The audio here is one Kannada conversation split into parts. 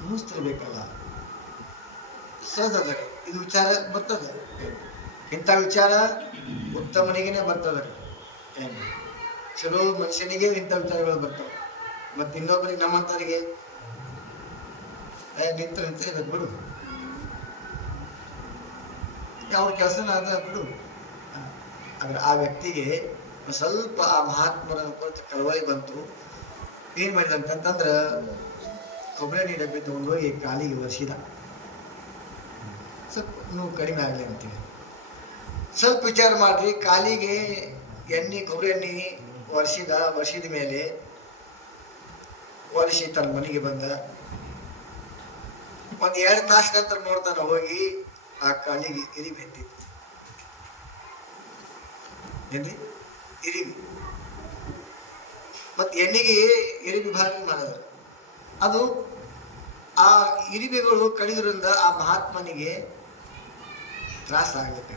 ಮುಸ್ತಿರ್ಬೇಕಲ್ಲ ಸಹಜ ಇದು ವಿಚಾರ ಬರ್ತದ. ಇಂಥ ವಿಚಾರ ಉತ್ತಮನಿಗೇನೆ ಬರ್ತದ. ಏನು? ಚಲೋ ಮನುಷ್ಯನಿಗೆ ಇಂಥ ವಿಚಾರಗಳು ಬರ್ತವೆ. ಮತ್ತೆ ಇನ್ನೊಬ್ಬರಿಗೆ ನಮ್ಮಂತವರಿಗೆ. ನಿಂತ ನಿಂತ ಬಿಡು. ಅವ್ರ ಕೆಲಸನ ಅದ ಬಿಡು. ಆದ್ರೆ ಆ ವ್ಯಕ್ತಿಗೆ ಸ್ವಲ್ಪ ಆ ಮಹಾತ್ಮರ ಕುರಿತು ಕಳವಳಿ ಬಂತು. ಏನ್ ಮಾಡಿದಂತಂದ್ರ ಕೊಬ್ಬರಿ ಎಣ್ಣೆ ಡಬ್ಬಿ ತೊಗೊಂಡೋಗಿ ಕಾಲಿಗೆ ಒರೆಸಿದ. ಸ್ವಲ್ಪ ನೋವು ಕಡಿಮೆ ಆಗಲಿ ಅಂತೇಳಿ ಸ್ವಲ್ಪ ವಿಚಾರ ಮಾಡಿರಿ, ಕಾಲಿಗೆ ಎಣ್ಣೆ, ಕೊಬ್ಬರಿ ಎಣ್ಣೆ ಒರೆಸಿದ ಒರೆಸಿದ ಮೇಲೆ ಒರೆಸಿ ತನ್ನ ಮನೆಗೆ ಬಂದ. ಒಂದು ಎರಡು ತಾಸು ನಂತರ ನೋಡ್ತಾನ ಹೋಗಿ ಆ ಕಾಲಿಗೆ ಇರಿ ಬಿದ್ದಿತ್ತು ಎಲ್ಲಿ? ಇರಿವಿ ಮತ್ ಎಣ್ಣೆಗೆ ಇರಿಬಿ ಭಾರಿ ಮಾಡಿದ್ರು. ಅದು ಆ ಇರಿಬಿಗಳು ಕಡಿದ್ರಿಂದ ಆ ಮಹಾತ್ಮನಿಗೆ ತ್ರಾಸ ಆಗುತ್ತೆ.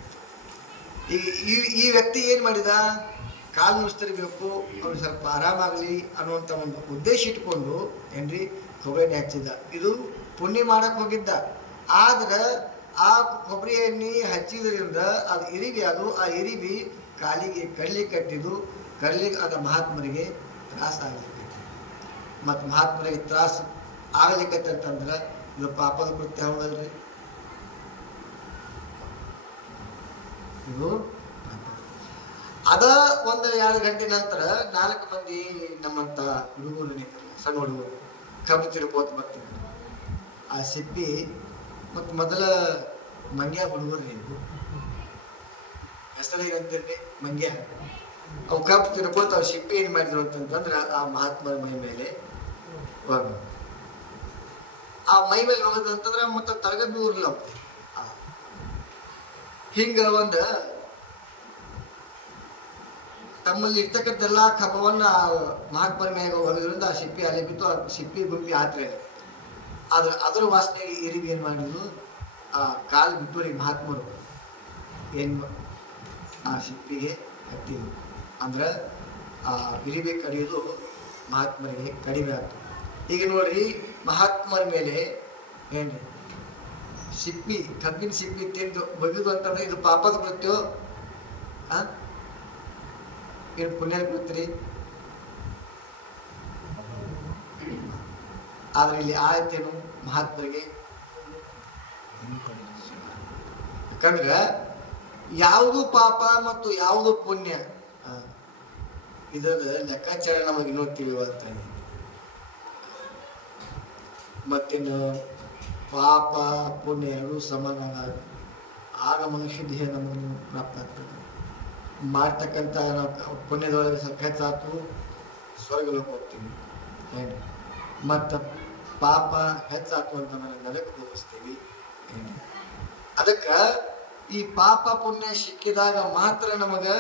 ಈ, ಈ- ವ್ಯಕ್ತಿ ಏನು ಮಾಡಿದ? ಕಾಲು ನುಸ್ತರಿಬೇಕು ಅವ್ರು ಸ್ವಲ್ಪ ಆರಾಮಾಗಲಿ ಅನ್ನುವಂಥ ಒಂದು ಉದ್ದೇಶ ಇಟ್ಕೊಂಡು ಏನ್ರಿ ಕೊಬ್ಬರಿ ಹಚ್ಚಿದ ಇದು ಪುಣ್ಯ ಮಾಡಕ್ಕೆ ಹೋಗಿದ್ದ. ಆದ್ರೆ ಆ ಕೊಬ್ಬರಿ ಎಣ್ಣೆ ಹಚ್ಚಿದ್ರಿಂದ ಅದು ಇರಿವಿ ಅದು ಆ ಇರಿವಿ ಕಾಲಿಗೆ ಕಳ್ಳಿ ಕಟ್ಟಿದ್ದು ಕರ್ಲಿ ಅದ ಮಹಾತ್ಮರಿಗೆ ತ್ರಾಸ ಆಗಿರ್ತೈತಿ ಮತ್ತು ಮಹಾತ್ಮರಿಗೆ ತ್ರಾಸ ಆಗ್ಲಿಕ್ಕೆ ಅಂತಂದ್ರೆ ಇದು ಪಾಪದ ಕೃತ್ಯ ಹೌದಲ್ರಿ? ಇದು ಅದ ಒಂದು ಎರಡು ಗಂಟೆ ನಂತರ ನಾಲ್ಕು ಮಂದಿ ನಮ್ಮಂತ ಹುಡುಗರು ಸಣ್ಣ ಹುಡುಗರು. ಕಬ್ಬು ತಿರ್ಕೋತ ಬರ್ತೀವಿ ಆ ಸಿಪ್ಪಿ ಮತ್ತು ಮೊದಲ ಮಂಗ್ಯ ಹುಡುಗರು ನೀವು ಹೆಸರು ಏನಂತೀರಿ? ಮಂಗ್ಯ. ಅವು ಕಬ್ಬು ತಿರ್ಕೋತ ಅವು ಸಿಪ್ಪಿ ಏನು ಮಾಡಿದ್ರು ಅಂತಂತಂದ್ರೆ ಆ ಮಹಾತ್ಮರ ಮೈ ಮೇಲೆ ಹೋಗ ಆ ಮೈ ಮೇಲೆ ಹೋಗೋದಂತಂದ್ರೆ ಮತ್ತೆ ತರಗತಿ ಊರ್ಲ ಹಿಂಗ ಒಂದ ತಮ್ಮಲ್ಲಿ ಇರ್ತಕ್ಕಂಥೆಲ್ಲ ಕಬ್ಬವನ್ನ ಮಹಾತ್ಮರ ಮ್ಯಾಗ ಹೋಗೋದ್ರಿಂದ ಆ ಸಿಪ್ಪಿ ಅಲ್ಲಿ ಬಿತ್ತು ಆ ಸಿಪ್ಪಿ ಗುಂಪಿ ಆತ್ರೆ. ಆದ್ರೆ ಅದರ ವಾಸನೆ ಇರಿವಿ ಏನ್ ಮಾಡಿದ್ರು ಆ ಕಾಲು ಬಿಟ್ಟೋರಿ ಮಹಾತ್ಮರು. ಏನ್ ಆ ಸಿಪ್ಪಿಗೆ ಹತ್ತಿದ್ರು ಅಂದ್ರ ಆ ಇರಿವೆ ಕಡಿಯೋದು ಮಹಾತ್ಮರಿಗೆ ಕಡಿಮೆ ಆಗ್ತದೆ. ಈಗ ನೋಡ್ರಿ ಮಹಾತ್ಮರ ಮೇಲೆ ಏನ್ರಿ ಸಿಪ್ಪಿ, ಕಬ್ಬಿನ ಸಿಪ್ಪಿ ತಿಂದು ಬಗೆದು ಅಂತಂದ್ರೆ ಇದು ಪಾಪದ ಕೃತ್ಯ ಏನು ಪುಣ್ಯ ಕೃತ್ರಿ ಆದ್ರೆ ಇಲ್ಲಿ ಆಯ್ತೇನು ಮಹಾತ್ಮರಿಗೆ? ಯಾಕಂದ್ರೆ ಯಾವುದು ಪಾಪ ಮತ್ತು ಯಾವುದು ಪುಣ್ಯ? ಇದರ ಲೆಕ್ಕಾಚಾರ ನಮಗೆ ಇನ್ನೂ ತಿಳಿಯುವಂತ ಮತ್ತಿನ್ನು ಪಾಪ ಪುಣ್ಯ ಎರಡೂ ಸಮಾನ ಆಗ ಮನುಷ್ಯ ದೇಹ ನಮ್ಮನ್ನು ಪ್ರಾಪ್ತ ಆಗ್ತದೆ. ಮಾಡ್ತಕ್ಕಂಥ ನಾವು ಪುಣ್ಯದೊಳಗೆ ಹೆಚ್ಚಾತು ಸ್ವರ್ಗಲೋಕ ಹೋಗ್ತೀವಿ. ಏನು? ಮತ್ತು ಪಾಪ ಹೆಚ್ಚಾತು ಅಂತ ನಾವು ನರಕ ಹೋಗಿಸ್ತೀವಿ ಏನು? ಅದಕ್ಕೆ ಈ ಪಾಪ ಪುಣ್ಯ ಸಿಕ್ಕಿದಾಗ ಮಾತ್ರ ನಮಗೆ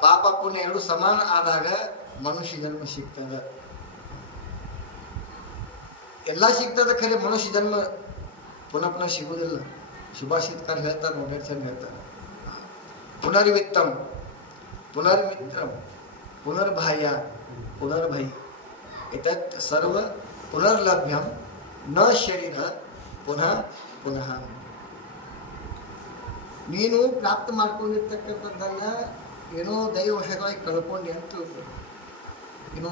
ಪಾಪ ಪುಣ್ಯ ಎರಡು ಸಮಾನ ಆದಾಗ ಮನುಷ್ಯ ಜನ್ಮ ಸಿಗ್ತದ. ಎಲ್ಲ ಸಿಗ್ತದ ಖರೆ, ಮನುಷ್ಯ ಜನ್ಮ ಪುನಃ ಪುನಃ ಸಿಗುವುದಿಲ್ಲ. ಶುಭಾಷಿತಕಾರ ಹೇಳ್ತಾರೆ ಸಲ ಹೇಳ್ತಾರೆ. ಪುನರ್ವಿತ್ತಂ ಪುನರ್ಮಿತ್ರಂ ಪುನರ್ಭಾಯ ಪುನರ್ಭೈ ಎತತ್ ಸರ್ವ ಪುನರ್ಲಭ್ಯಂ, ನ ಶರೀರ ಪುನಃ ಪುನಃ. ನೀನು ಪ್ರಾಪ್ತ ಮಾಡ್ಕೊಂಡಿರ್ತಕ್ಕಂಥದ್ದನ್ನ ಏನೋ ದೈವವಶವಾಗಿ ಕಳ್ಕೊಂಡಿ ಅಂತ ತಿಳ್ಕೊ. ಏನೋ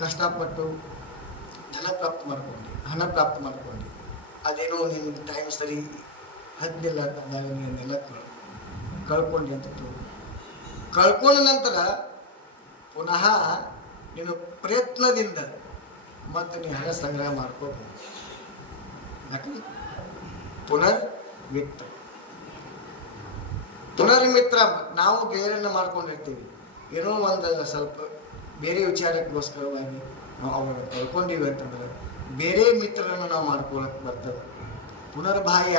ಕಷ್ಟಪಟ್ಟು ಧನ ಪ್ರಾಪ್ತ ಮಾಡ್ಕೊಂಡು, ಹಣ ಪ್ರಾಪ್ತ ಮಾಡ್ಕೊಂಡು. ಅದೇನೋ ನಿನ್ನ ಟೈಮ್ ಸರಿ ಹದ್ದಿಲ್ಲ ಅಂದಾಗ ನೀನೆಲ್ಲ ಕಳ್ ಕಳ್ಕೊಂಡು ಅಂತ ಕಳ್ಕೊಂಡ ನಂತರ ಪುನಃ ನೀನು ಪ್ರಯತ್ನದಿಂದ ಮತ್ತೆ ನೀನು ಹಣ ಸಂಗ್ರಹ ಮಾಡ್ಕೋಬಹುದು ಯಾಕಂದ್ರೆ ಪುನರ್ ಮಿತ್ರ ಪುನರ್ಮಿತ್ರ ನಾವು ಗೆಳೆಯರನ್ನ ಮಾಡ್ಕೊಂಡಿರ್ತೀವಿ. ಏನೋ ಒಂದು ಸ್ವಲ್ಪ ಬೇರೆ ವಿಚಾರಕ್ಕೋಸ್ಕರವಾಗಿ ಅವರನ್ನು ಕಳ್ಕೊಂಡಿವಿ ಅಂತಂದ್ರೆ ಬೇರೆ ಮಿತ್ರರನ್ನು ನಾವು ಮಾಡ್ಕೊಳಕ್ ಬರ್ತದೆ. ಪುನರ್ಭಾಯ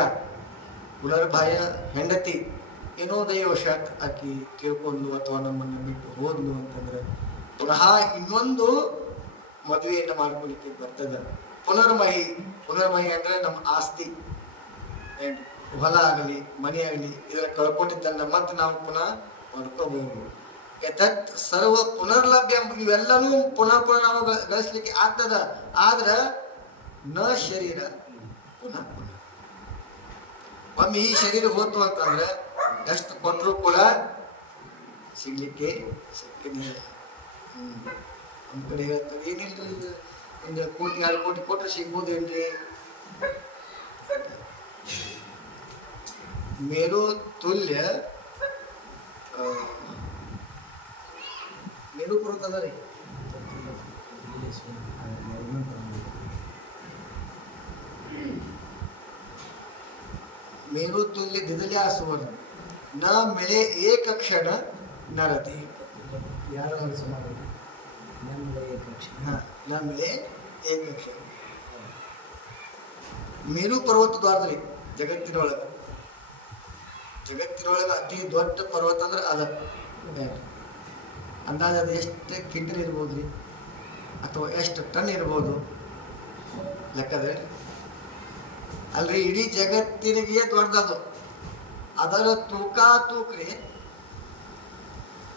ಪುನರ್ಭಾಯ ಹೆಂಡತಿ ಏನೋ ದೈವಶಾತ್ ಆಕಿ ತಿಳ್ಕೊಂಡು ಅಥವಾ ನಮ್ಮನ್ನು ಬಿಟ್ಟು ಹೋದ್ಲು ಅಂತಂದ್ರೆ, ಪುನಃ ಇನ್ನೊಂದು ಮದುವೆಯನ್ನು ಮಾಡ್ಕೊಳಿಕ್ಕೆ ಬರ್ತದೆ. ಪುನರ್ಮಹಿ ಪುನರ್ಮಹಿ ಅಂದ್ರೆ ನಮ್ಮ ಆಸ್ತಿ. ಹೊಲ ಆಗಲಿ, ಮನೆ ಆಗಲಿ ಇದರ ಕಳ್ಕೊಂಡಿದ್ದನ್ನ ಮತ್ತೆ ನಾವು ಪುನಃ ಮಾಡ್ಕೋಬಹುದು ಯಥತ್ ಸರ್ವ ಪುನರ್ಲಭ್ಯ ಇವೆಲ್ಲನೂ ಪುನಃ ಪುನರ್ ನಾವು ಗಳಿಸ್ಲಿಕ್ಕೆ ಆಗ್ತದ. ಆದ್ರ ನ ಶರೀರ ಪುನಃ ಪುನಃ ಒಮ್ಮೆ ಈ ಶರೀರ ಹೋತು ಅಂತಂದ್ರೆ ಎಷ್ಟು ಕೊಟ್ಟರು ಕೂಡ ಸಿಗ್ಲಿಕ್ಕೆ ಸಿಕ್ಕಿಲ್ಲ ನಮ್ಮ ಕಡೆ ಕೋಟಿ, ಎರಡು ಕೋಟಿ ಕೊಟ್ಟರೆ ಸಿಗ್ಬೋದೇನ್ರಿ? ಮೇರು ತುಲ್ಯ ಪರ್ವತ ಅದ ರೀ ಮೇರು ತುಲ್ಯ ದಿದಲ್ಯ ಆಸುವನು. ನ ಮಿಳೆ ಏಕ ಕ್ಷಣ ನರತಿ ಯಾರು ಸುಮಾರು? ನಮ್ಮದು ಏಕ ಕ್ಷಣ. ಹಾಂ ಮಿಳೆ ಏಕ ಕ್ಷಣ. ಮೇರು ಪರ್ವತ ದ್ವಾರದಲ್ಲಿ ಜಗತ್ತಿನೊಳಗೆ. ಜಗತ್ತಿನೊಳಗೆ ಅತಿ ದೊಡ್ಡ ಪರ್ವತ ಅಂದ್ರೆ ಅದ. ಅಂದಾಜು ಅದು ಎಷ್ಟು ಕ್ವಿಂಟಲ್ ಇರ್ಬೋದು ರೀ ಅಥವಾ ಎಷ್ಟು ಟನ್ ಇರ್ಬೋದು? ಲೆಕ್ಕದ ಅಲ್ರಿ, ಇಡೀ ಜಗತ್ತಿನಿಗೆ ದೊಡ್ಡದು. ಅದರ ತೂಕ ತೂಕ ರೀ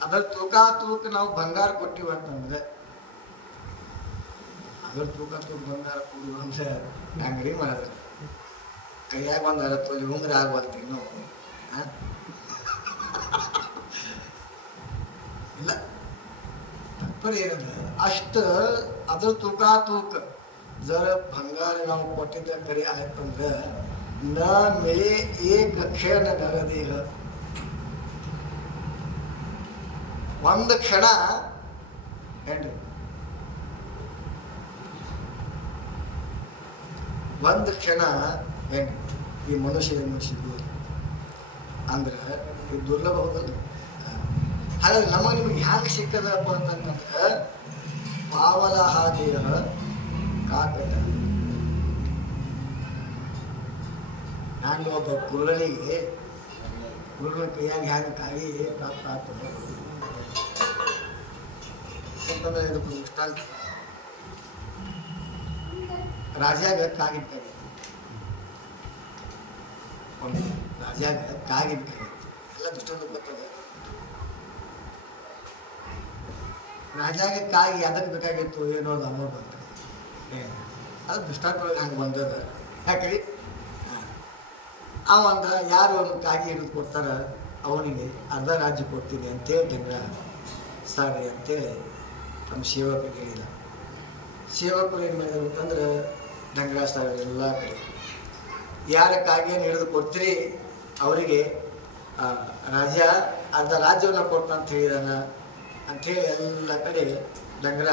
ಅದರ ತೂಕ ತೂಕ ನಾವು ಬಂಗಾರ ಕೊಟ್ಟಿವಿ ಅಂತಂದ್ರೆ. ಅದರ ತೂಕ ತೂಕ ಬಂಗಾರ ಕೊಡು ಅಂದ್ರೆ ಅಂಗಡಿ ಮಾಡಿದ್ರೆ ಕೈಯಾಗ ಒಂದು ಅರತ್ತು ಉಂಗ್ರ ಆಗ್ಬಾರ್ದು ನಾವು. ಇಲ್ಲ. ಏನಂದ್ರೆ ಅಷ್ಟು ಅದ್ರ ತೂಕ ತೂಕ. ಜರ ಬಂಗಾರ ನಾವು ಕೊಟ್ಟಿದ್ದ ಕರೆ ಆಯ್ತಂದ್ರೆ, ನ ಮೇ ಏಕ ಕ್ಷಣ ನರದೇಹ. ಒಂದು ಕ್ಷಣ ಏನ್ರಿ ಒಂದು ಕ್ಷಣ ಏನು ಈ ಮನುಷ್ಯ ಏನು ಅಂದ್ರೆ ಇದು ದುರ್ಲಭ ಹೌದಲ್ಲ ಹಾಗಾದ್ರೆ ನಮಗೆ ನಿಮ್ಗೆ ಹ್ಯಾಂಗೆ ಸಿಕ್ಕದಪ್ಪ ಅಂತಂದ್ರೆ ಪಾವಲಹಾದೇಹ ಕಾಕಟ. ನಾನು ಒಬ್ಬ ಕುರುಳಿಗೆ ಕುರುಳ ಕೈಯಾಗ ಹ್ಯಾಂಗೆ ಕಾಯಿ ಪ್ರಾಪ್ತ ಆಗ್ತದೆ. ಅಂತಂದ್ರೆ ರಾಜಾಗ ಕಾಗಿಟ್ಟಾಗ ರಾಜ್ಯಾಗ ರಾಜಾಗ ಕಾಗಿಟ್ಟಾಗ ಎಲ್ಲ ದುಷ್ಟ ಗೊತ್ತದ. ರಾಜಾಗ ಕಾಗಿ ಅದಕ್ಕೆ ಬೇಕಾಗಿತ್ತು ಏನೋ ಅದು ಅಮ್ಮ ಬಂತ. ಅದು ದುಷ್ಟಾಂತೊಳಗೆ ಹಂಗೆ ಬಂದದ. ಯಾಕ್ರಿ ಅವಂದ ಯಾರು ಅವನು ಕಾಗಿ ಹಿಡಿದು ಕೊಡ್ತಾರ ಅವನಿಗೆ ಅರ್ಧ ರಾಜ್ಯ ಕೊಡ್ತೀನಿ ಅಂತೇಳಿ ಜನ ಸಾರಿ ಅಂತೇಳಿ ನಮ್ಮ ಸೇವಕರಿಗೆ ಹೇಳಿದ. ಸೇವಕರು ಏನು ಮಾಡಿದ್ರು ಅಂತಂದ್ರೆ ಡಂಗರ ಸಾಗರ ಎಲ್ಲ ಕಡೆ ಯಾರ ಕಾಗಿಯನ್ನು ಹಿಡಿದು ಕೊಡ್ತೀರಿ ಅವರಿಗೆ ರಾಜ್ಯ ರಾಜ ಅರ್ಧ ರಾಜ್ಯವನ್ನು ಅಂತ ಹೇಳಿದಾನ. ಅಂಥೇಳಿ ಎಲ್ಲ ಕಡೆ ಡಂಗರ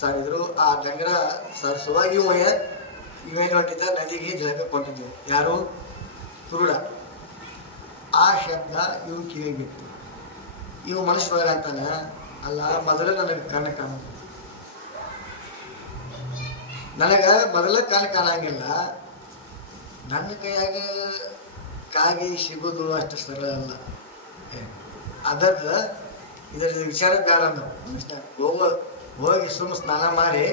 ಸಾರಿದ್ರು. ಆ ಡಂಗರ ಸರಿಸುವಾಗಿಯೂ ಇವ ಇವೇನು ಹೊಟ್ಟಿದ್ದ ನದಿಗೆ ಜಳಕ ಕೊಟ್ಟಿದ್ದೆವು ಯಾರು? ಕುರುಡ. ಆ ಶಬ್ದ ಇವು ಕಿವಿಗೆ ಬಿತ್ತು. ಇವು ಮನುಷ್ಯನೊಳಗೆ ಅಂತಾನೆ, ಅಲ್ಲ, ಮೊದಲು ನನಗೆ ಕಣ್ಣು ಕಾಣೋದು. ನನಗೆ ಮೊದಲ ಕಣ್ಣು ಕಾಣಂಗಿಲ್ಲ. ನನ್ನ ಕೈಯಾಗ ಕಾಗಿ ಸಿಗೋದು ಅಷ್ಟು ಸರಳ ಅಲ್ಲ. ಅದರ ಇದರ ವಿಚಾರ ಬೇಡ ನಾವು ಮನುಷ್ಯ ಹೋಗ, ಹೋಗಿ ಸುಮ್ಮ ಸ್ನಾನ ಮಾಡಿ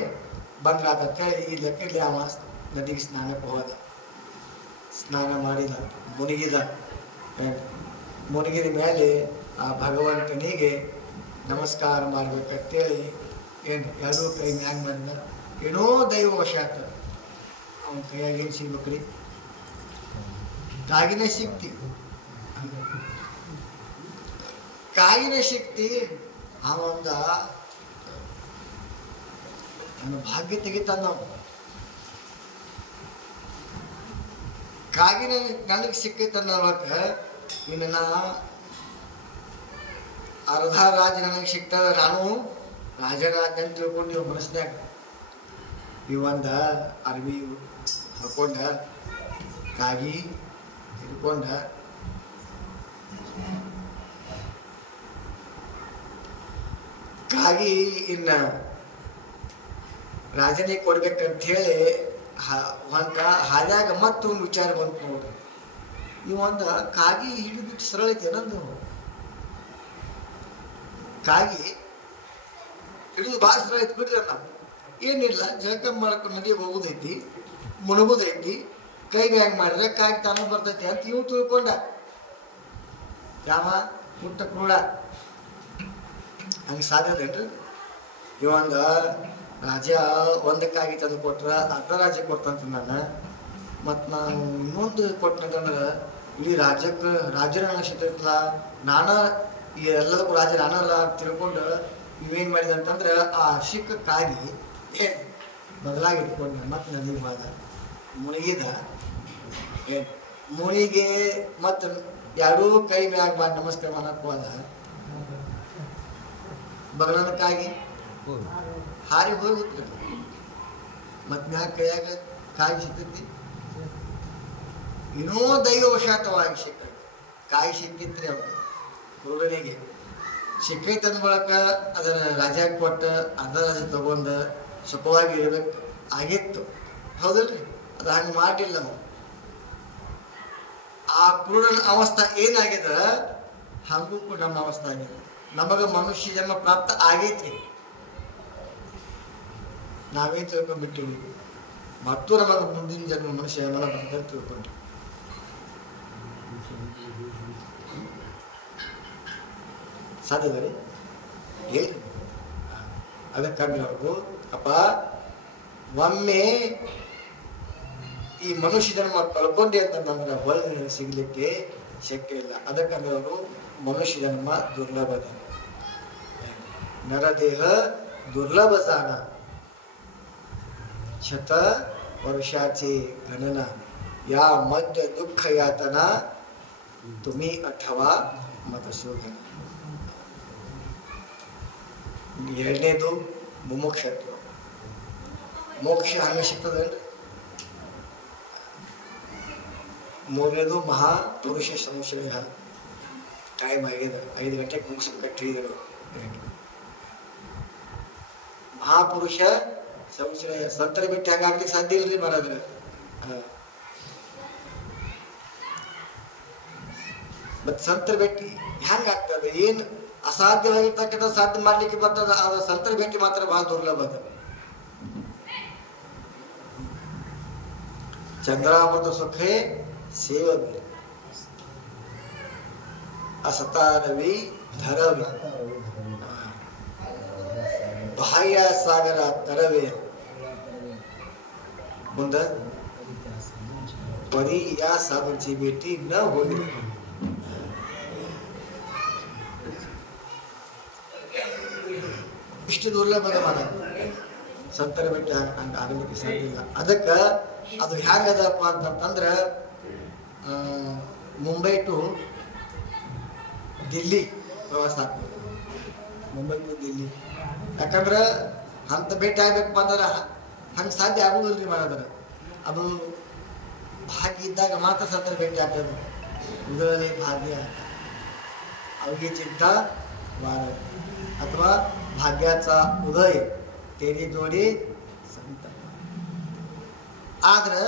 ಬಂದ್ರಾತಂತೇಳಿ ಈ ಲೆಕ್ಕದಲ್ಲಿ ಅವ ನದಿಗೆ ಸ್ನಾನಕ್ಕೆ ಹೋದ. ಸ್ನಾನ ಮಾಡಿದ, ಮುನಿಗಿದ. ಮುನಿಗಿದ ಮೇಲೆ ಆ ಭಗವಂತನಿಗೆ ನಮಸ್ಕಾರ ಮಾಡ್ಬೇಕಂತೇಳಿ, ಏನು, ಎರಡೂ ಕೈ ಮ್ಯಾಗ ಬಂದ ಏನೋ ದೈವ ವಶ ಆಗ್ತದೆ ಅವನ ಕೈಯಾಗ ಏನು ಸಿಗ್ಬೇಕ್ರಿ? ದಾಗಿನೇ ಶಕ್ತಿ ಕಾಗಿನ ಶಕ್ತಿ ಅವಂದ ನನ್ನ ಭಾಗ್ಯ ತೆಗಿತಾನ ಕಾಗಿನ ನನಗೆ ಸಿಕ್ಕೈತನ್ನೋಕ ಇನ್ನು ಅರ್ಧ ರಾಜ ನನಗೆ ಸಿಗ್ತದ ನಾನು ರಾಜರಾಜ ಅಂತ ತಿಳ್ಕೊಂಡು ನೀವು ಮನಸ್ಸಿನಾಗ ಇವಂದ ಅರ್ಬಿ ಹಾಕೊಂಡ, ಕಾಗಿ ಹಿಡ್ಕೊಂಡ ಕಾಗಿ ಇನ್ನ ರಾಜನೇ ಕೊಡ್ಬೇಕಂತ ಹೇಳಿ ಒಂದ ಹಾದ್ಯಾಗ ಮತ್ತೊಂದು ವಿಚಾರ ಬಂತು ನೋಡ್ರಿ. ಕಾಗಿ ಹಿಡಿದು ಸರಳ ಐತೆ ಕಾಗಿ ಹಿಡಿದು ಭಾಳ ಸರಳ ಐತೆ ಬಿಡ್ರಿ ನಾವು ಏನಿಲ್ಲ ಜಳಕ ಮಾಡ್ಕೊಂಡು ನದಿಗೆ ಹೋಗುದೈತಿ, ಮುಣಗುದೈತಿ, ಕೈ ಬ್ಯಾಂಗ್ ಮಾಡಿದ್ರೆ ಕಾಗಿ ತಾನು ಬರ್ತೈತಿ ಅಂತ ಇವ್ ತಿಳ್ಕೊಂಡ. ಯಾವ ಪುಟ್ಟ ಕ್ರೂಡ ಹಂಗೆ ಸಾಧ್ಯದೇನ್ರಿ? ರಾಜ ಒಂದಕ್ಕಾಗಿ ತಂದು ಕೊಟ್ರೆ ಅರ್ಧ ರಾಜ್ಯ ಕೊಡ್ತಂತ ನಾನು. ಮತ್ತು ನಾನು ಇನ್ನೊಂದು ಕೊಟ್ಟನಂತಂದ್ರೆ ಇಡೀ ರಾಜ್ಯಕ್ಕೆ ರಾಜ್ಯನ ಸಿಗ್ತೈತಲ್ಲ ನಾನು ಈ ಎಲ್ಲದಕ್ಕೂ ರಾಜ್ಯ ನಾನಲ್ಲ ತಿಳ್ಕೊಂಡು ಇವೇನು ಮಾಡಿದೆ ಅಂತಂದ್ರೆ ಆ ಶಿಕ್ಕಕ್ಕಾಗಿ ಬದಲಾಗಿ ಇಟ್ಕೊಂಡೆ ಮತ್ತೆ ನದಿಗೆ ಹೋದ ಮುಳುಗಿದ ಮುನಿಗೆ ಮತ್ತು ಎರಡೂ ಕೈ ಮ್ಯಾಗ ಮಾಡಿ ನಮಸ್ಕಾರ ಮಾಡಕ್ಕೆ ಹೋದ. ಬಗಲನಕ್ಕಾಗಿ ಹಾರಿ ಹೋಗಿ ಹೋಗ್ತದೆ ಮತ್ತೆ ಮ್ಯಾಗ ಕೈಯಾಗ ಕಾಯಿ ಸಿಗ್ತೈತಿ ಇನ್ನೂ ದೈವವಶಾತವಾಗಿ ಸಿಕ್ಕ ಕಾಯಿ ಸಿಕ್ಕಿತ್ರಿ ಅವರು ಕುರುಡನಿಗೆ ಸಿಕ್ಕೈತೆ ಅಂದ ಬಳಕ ಅದರ ರಾಜ ಕೊಟ್ಟು ಅರ್ಧ ರಾಜ ತಗೊಂಡು ಸುಖವಾಗಿ ಇರಬೇಕು. ಆಗಿತ್ತು. ಹೌದಲ್ರಿ? ಅದು ಹಂಗೆ ಮಾಡಿಲ್ಲ ನಾವು. ಆ ಕ್ರೂರನ ಅವಸ್ಥೆ ಏನಾಗ್ಯದ ಹಾಗೂ ಕೂಡ ನಮ್ಮ ಅವಸ್ಥೆ ಆಗಿದೆ. ನಮಗೆ ಮನುಷ್ಯ ಜನ್ಮ ಪ್ರಾಪ್ತ ಆಗೈತ್ರಿ. ನಾವೇ ತಿಳ್ಕೊಂಡ್ಬಿಟ್ಟಿವಿ. ಮತ್ತು ನಮಗೆ ಮುಂದಿನ ಜನ್ಮ ಮನುಷ್ಯ ಜನ್ಮ ಬಂದ ತಿಳ್ಕೊಂಡ್ವಿ. ಸಾಧ್ಯದ ರೀ ಹೇಳಿ ಅದಕ್ಕಾಗಿ ಅವರು ಅಪ್ಪ, ಒಮ್ಮೆ ಈ ಮನುಷ್ಯ ಜನ್ಮ ಕಳ್ಕೊಂಡೆ ಅಂತಂದ್ರೆ ಹೊರಗೆ ಸಿಗ್ಲಿಕ್ಕೆ ಶಕ್ಯ ಇಲ್ಲ. ಅದಕ್ಕಂದ್ರೆ ಅವರು ಮನುಷ್ಯ ಜನ್ಮ ದುರ್ಲಭದ ನರದೇಹ ದುರ್ಲಭ जाण शत वर्षाचे गणना या मध्य दुःख यातना तुम्ही अठवा ಮತಶೋಧನ ಎರಡನೇದು ಮುಮುಕ್ಷತ್ವ ಮೋಕ್ಷ ಹಂಗೆ ಸಿಗ್ತದೇನ್ರಿ ಮೂರನೇದು ಮಹಾಪುರುಷ ಸಂಶಯ ಟೈಮ್ ಆಗಿದೆ ಐದು ಗಂಟೆಗೆ ಮುಗಿಸಿ ಕಟ್ಟಿದ್ರು ಮಹಾಪುರುಷ ಸಂಶಯ ಸಂತರ ಬಿಟ್ಟು ಹಂಗಾಗ್ಲಿಕ್ಕೆ ಸಾಧ್ಯ ಇಲ್ರಿ ಮರಾದ್ರೆ ಮತ್ತೆ ಸಂತರ ಭೇಟಿ ಹೆಂಗಾಗ್ತದೆ ಏನು ಅಸಾಧ್ಯವಾಗಿರ್ತಕ್ಕಂಥ ಸಾಧ್ಯ ಮಾಡ್ಲಿಕ್ಕೆ ಬರ್ತದ ಆದ್ರೆ ಸಂತರ ಭೇಟಿ ಮಾತ್ರ ಬಹಳ ದುರ್ಲಭ ಅದ ಚಂದ್ರಾಮೃತ ಸುಖೇ ಸೇವವಿ ಅಸತಾರವಿ ಧರವಿ ಸಾಗರ ತರವೇ ಮುಂದ ಪರಿಯಾಸ ಮುಂಚೆ ಭೇಟಿ ನ ಹೋಗಿ. ಇಷ್ಟು ದುರ್ಲಭದ ಮನ ಸತ್ತರ ಬೆಟ್ಟ ಹಾಕಂತ ಆಗಲಿಕ್ಕೆ ಸಾಧ್ಯ ಇಲ್ಲ. ಅದಕ್ಕೆ ಅದು ಹ್ಯಾಂಗದಪ್ಪ ಅಂತಂತಂದ್ರೆ ಮುಂಬೈ ಟು ದಿಲ್ಲಿ ಪ್ರವಾಸ ಆಗ್ತದೆ ಮುಂಬೈ ಟು ದಿಲ್ಲಿ. ಯಾಕಂದ್ರೆ हम ಭೇಟಿ बैठा ಅಂದ್ರೆ ಹಂಗೆ ಸಾಧ್ಯ हम साध्य आगू बोल मारा ಇದ್ದಾಗ ಮಾತ್ರ ಸತ್ರ ಭೇಟಿ ಆಗ್ತದೆ ಉದರಲಿ ಭಾಗ್ಯ ಅವರಿಗೆ ಚಿಂತ ವಾರ ಅಥವಾ ಭಾಗ್ಯಾಚ ಉದಯ तेरी जोडी ಸಂತ ಆದ್ರೆ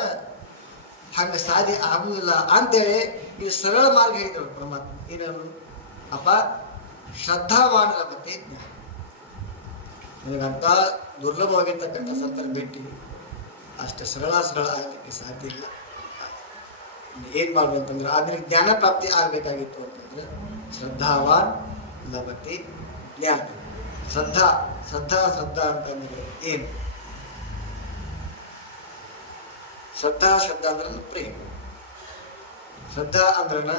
ಹಂಗೆ ಸಾಧ್ಯ ಆಗುವುದಿಲ್ಲ ಅಂತೇಳಿ ಈ ಸರಳ ಮಾರ್ಗ ಹೇಳಿದಳು ಪರಮಾತ್ಮ ಏನವರು ಅಪ್ಪ ಶ್ರದ್ಧಾವಾನರ ಬಗ್ಗೆ ಜ್ಞಾನ ನಿನಗಂತ ದುರ್ಲಭವಾಗಿರ್ತಕ್ಕಂಥ ಸಂತರ ಭೇಟಿ ಅಷ್ಟು ಸರಳ ಸರಳ ಆಗಲಿಕ್ಕೆ ಸಾಧ್ಯ ಇಲ್ಲ. ಏನು ಮಾಡ್ಬೇಕಂತಂದ್ರೆ ಆದ್ರೆ ಜ್ಞಾನ ಪ್ರಾಪ್ತಿ ಆಗಬೇಕಾಗಿತ್ತು ಅಂತಂದ್ರೆ ಶ್ರದ್ಧಾವಾನ್ ಲಭತಿ ಜ್ಞಾನ. ಶ್ರದ್ಧಾ ಶ್ರದ್ಧಾ ಶ್ರದ್ಧಾ ಅಂತಂದ್ರೆ ಏನು? ಶ್ರದ್ಧಾ ಶ್ರದ್ಧಾ ಅಂದ್ರೆ ಪ್ರೇಮ. ಶ್ರದ್ಧಾ ಅಂದ್ರನ?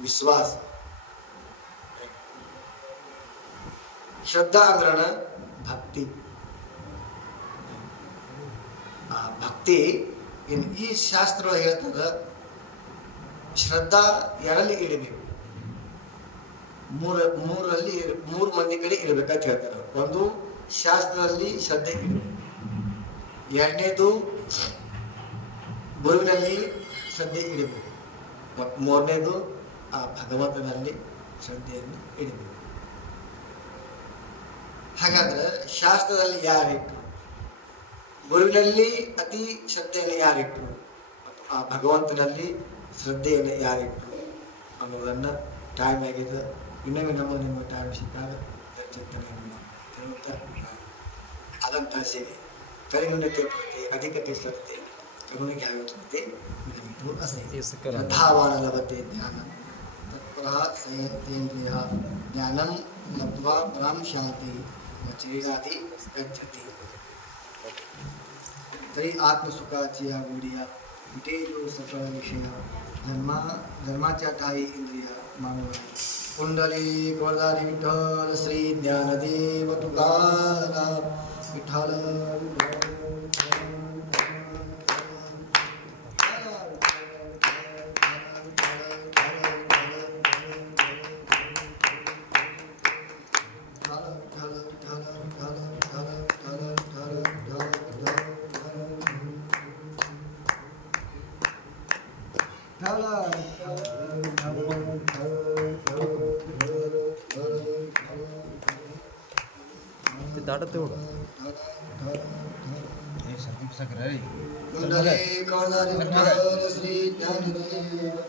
ವಿಶ್ವಾಸ. ಶ್ರದ್ಧಾ ಅಂದ್ರಣ ಭಕ್ತಿ. ಆ ಭಕ್ತಿ ಏನು ಈ ಶಾಸ್ತ್ರ ಹೇಳ್ತದ ಶ್ರದ್ಧಾ ಎರಲ್ಲಿ ಇಡಬೇಕು. ಮೂರ, ಮೂರಲ್ಲಿ ಮೂರು ಮಂದಿ ಕಡೆ ಇರಬೇಕಂತ ಹೇಳ್ತಾರೆ ಒಂದು, ಶಾಸ್ತ್ರದಲ್ಲಿ ಶ್ರದ್ಧೆ ಇಡಬೇಕು ಎರಡನೇದು, ಗುರುವಿನಲ್ಲಿ ಶ್ರದ್ಧೆ ಇಡಬೇಕು. ಮತ್ತು ಮೂರನೇದು, ಆ ಭಗವಂತನಲ್ಲಿ ಶ್ರದ್ಧೆಯನ್ನು ಇಡಬೇಕು. ಹಾಗಾದ್ರೆ ಶಾಸ್ತ್ರದಲ್ಲಿ ಯಾರಿತ್ತು ಗುರುವಿನಲ್ಲಿ ಅತಿ ಶ್ರದ್ಧೆಯನ್ನು ಯಾರಿಟ್ಟು? ಆ ಭಗವಂತನಲ್ಲಿ ಶ್ರದ್ಧೆಯನ್ನು ಯಾರಿಟ್ಟು? ಅನ್ನೋದನ್ನ ಟೈಮ್ ಆಗಿದೆ. ಇನ್ನೊಮ್ಮೆ ನಮ್ಮ ನಿಮ್ಮ ಟೈಮ್ ಸಿಕ್ಕಾಗ ಚಿಂತನೆಯನ್ನು ಅದಂತ ಸೇವೆ ಪರಿಗುಣತೆ ಪ್ರತಿ ಅಧಿಕತೆ ಶ್ರದ್ಧೆ ಕರುಣಿಗೆ ಆಗುತ್ತೆ ಶ್ರದ್ಧಾವಾನ ಲಭತೆ ಜ್ಞಾನ. ತತ್ಪರ ಜ್ಞಾನಂ ಲಬ್ಧ್ವಾ ಪರಂ ಶಾಂತಿ. न गच्छति तरी आत्मसुखाची या गोडिया कुठे जो सकळ विषय जन्मा जन्माच्या ठाई इंद्रिया मानवाई कुंडली गोदारी विठ्ठल श्री ज्ञानदेव तुकाराम विठ्ठल ते Sakrai. Sakrai. Sakrai. Sakrai.